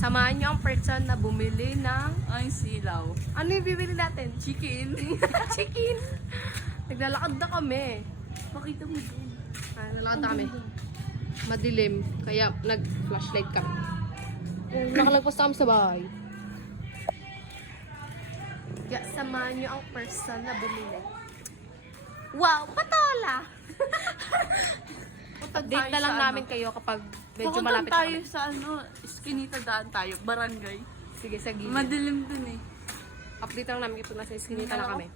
Samahan niyo ang person na bumili ng... Ay, silaw. Ano yung bibili natin? Chicken. Chicken. Naglalakad na kami. Pakita mo dun. Naglalakad na kami. Madilim. Kaya nag-flashlight kami. Nakalagpas na kami sa bahay. Kaya samahan niyo ang person na bumili. Wow! Patola! Update na lang namin kayo kapag medyo malapit na tayo kami. sa Eskinita daan tayo, barangay. Sige, sa gilid. Madilim dun eh. Update lang namin ito. Nasa Eskinita na kami.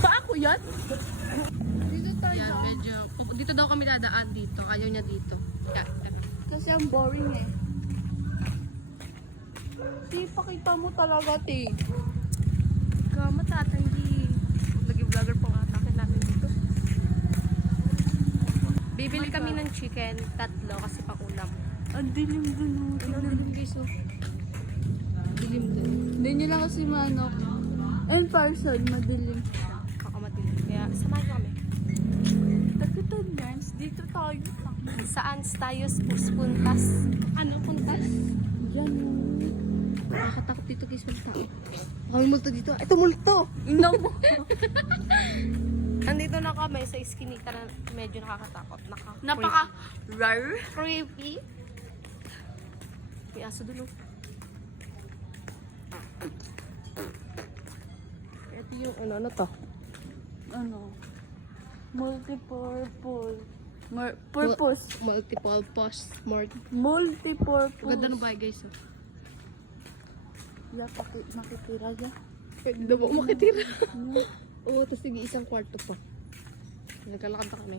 Pa ako yan? Dito tayo. Yan, medyo... Dito daw kami dadaan dito. Ayaw niya dito. Yan. Kasi ang boring eh. Di, pakita mo talaga, te. Kama tatanggi. Lagi vlogger pong atake namin dito. Bibili kami ng chicken, 3 kasi pang ulam. Ang dilim dun. Dilim guys, oh. Dilim din. Hindi nyo lang kasi manok. In person, madilim. Madilim. Kaya samahan nyo kami. Tagutan guys, dito tayo. Saan tayo puntas? Ano puntas? Diyan. Nakakatakot dito guys, may tao. May multo dito. Ito multo! Ino mo. Nandito na kami sa Eskinita na medyo nakakatakot. Napaka-rare. Creepy. May aso dulo. Ito yung ano to? Ano? Multipurpose. Purpose. Multiple post. Multipurpose. Ganda ng bahay guys. Oh. Ya, makitira dyan. Pwede na ba makitira? Oo, tapos sige isang kwarto pa. Naglalakad na kami.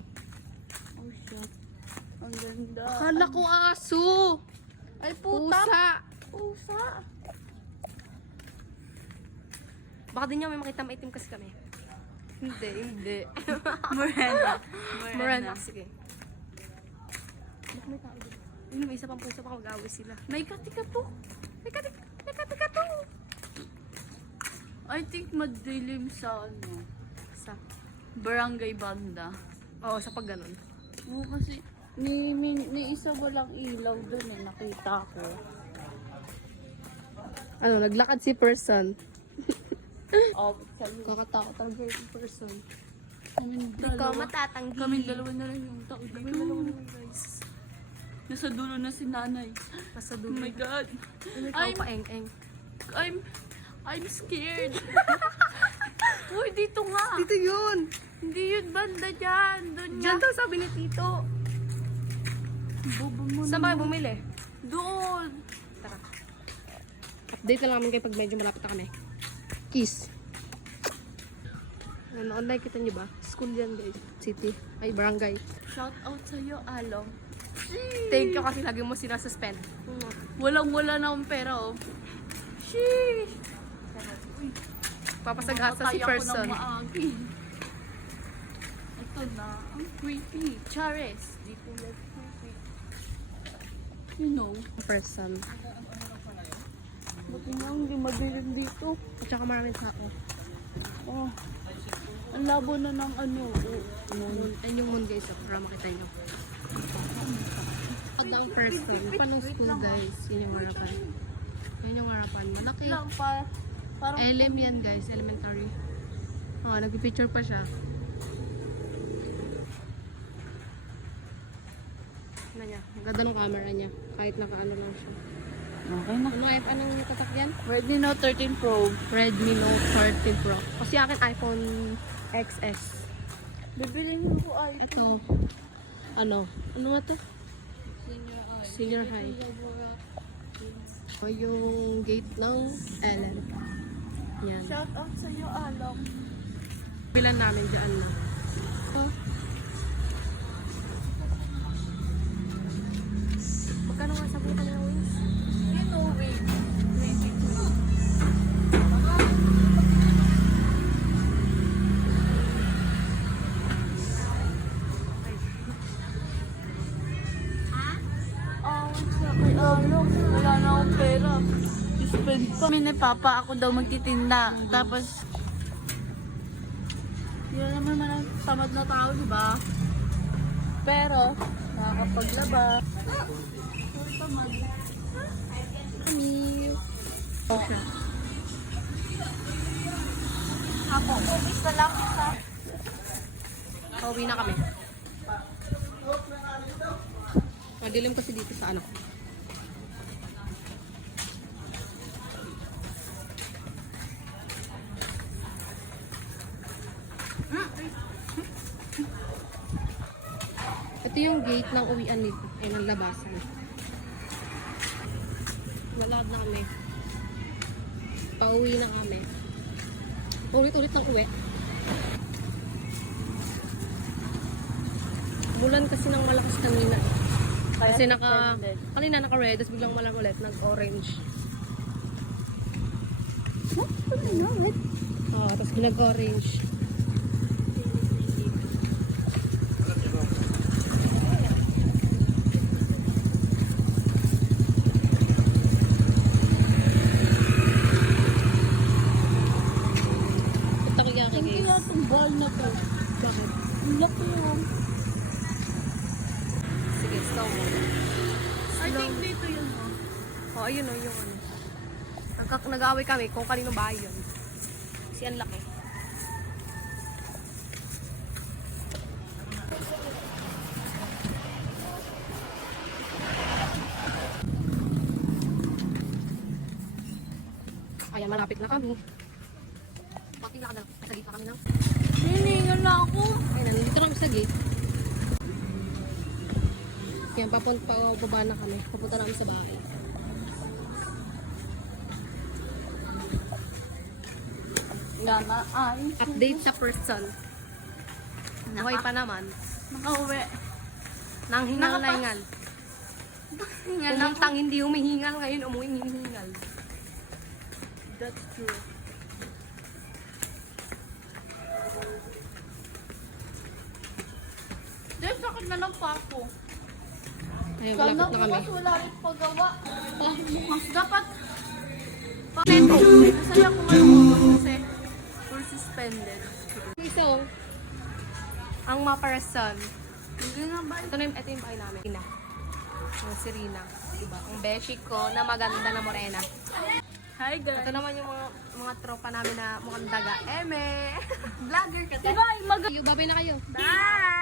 Oh shit. Ang ganda. Akala ko aso! Ay, puta. Pusa! Pusa. Baka din niyo may makita maitim kasi kami. Hindi. Morena. Morena. Sige. Baka may tao dito. Yun, may isa pang pusa pa mag-away sila. May katika to. May katika to! I think madilim sa Sa? barangay banda. Oo, sa pag ganun. Oo, kasi ni isa walang ilaw doon eh, nakita ko. Ano, naglakad si person. Oh, sabi Kakatakot ang person. kaming Ikaw dalawa. matatanggi. Kaming dalawa na lang yung tao dito. guys. Nasa dulo na si nanay. Nasa Oh dulo. my God. Ikaw I'm- pa eng-eng. I'm scared. Uy, dito nga. Dito yun! Hindi yun banda dyan. Doon Diyan nga. daw sabi ni Tito. Bobo mo Saan ba kayo naman. bumili? Doon. Tara. Update na lang kami kayo pag medyo malapit na kami. Kiss. Ano, online kita niyo ba? School yan guys. City. Ay, barangay. Shout out sa'yo, Along. Thank you kasi lagi mo sinasuspend. Walang-wala na akong pera, oh. Sheesh! Papasagasa si Nakataya ko person. ng maagi. Ito na, ang creepy. Charis. Di po yan creepy. You know, Person. buti nga hindi madilim dito. At saka maraming tao. Oh, ang labo na ng ano. Oh. Moon. Ayun yung moon guys. Para makita nyo. At ang person. Paano school guys? Yun yung harapan. Yun yung harapan. Malaki. Lang parang LM yan guys. Elementary. Oh, nag-picture pa siya. Ano niya? Ang ganda ng camera niya. Kahit naka-ano lang siya. okay na. Ano kaya anong tatak yan? Redmi Note 13 Pro. Redmi Note 13 Pro. Kasi akin iPhone XS. Bibilin ko ay. Ito. Ano? Ano nga to? Senior high. O yung gate ng LM. Yan. Shout out sa'yo, Along. Bilan namin dyan na. Magkano nga sabi ka ng wings? You know, wait. 22. Kay Along, wala na akong pera. Spend pa. Kami ni Papa, ako daw magtitinda. Tapos, yun naman tamad na tao, diba? Pero, makapaglaba. Mew. Ako, umis na lang kita. Pauwi na kami. Madilim kasi dito sa ano. Ito yung gate ng uwian nito. Ay, ng labasan. Walad na kami. Pauwi na kami. Ulit-ulit ng uwi. Mulan kasi ng malakas kanina. Kasi kanina naka-red, tapos biglang malang ulit, nag-orange. Oo, tapos nag-orange. Punta ko yaki, Ang kaya guys. itong ball na to. Bakit? Ang laki yun. Sige, slow mo. I think dito yun, oh. Oo, ayun o, yung ano. Nag-away kami kung kanino bahay yun. Kasi ang laki. Ayan, malapit na kami. Pati na kami. Sa gate na kami na. Hiningal na ako. Ayun, nandito na kami sa gate. Kaya baba na kami. Papunta na kami sa bahay. Gana, ay. Update sa person. Buhay pa naman. Nakauwi. Nang hingal na Nakapas- hingal. Hingal na ako. Pumuntang hindi humihingal, ngayon umuwing hinihingal. That's true. Dahil sakit na lang pa ako. Ayun, Sana malapit na kami. bukas wala rin paggawa. Bukas dapat. Masaya ko ngayon kasi full suspended. So, ang maparasan. Hindi nga ba? Ito yung bahay namin. Rina. Yung si Rina. Diba? Ang beshi ko na maganda na morena. Hi guys. Ito naman yung mga tropa namin na mukhang daga. Eme! Vlogger ka Diba, Babay na kayo. Bye!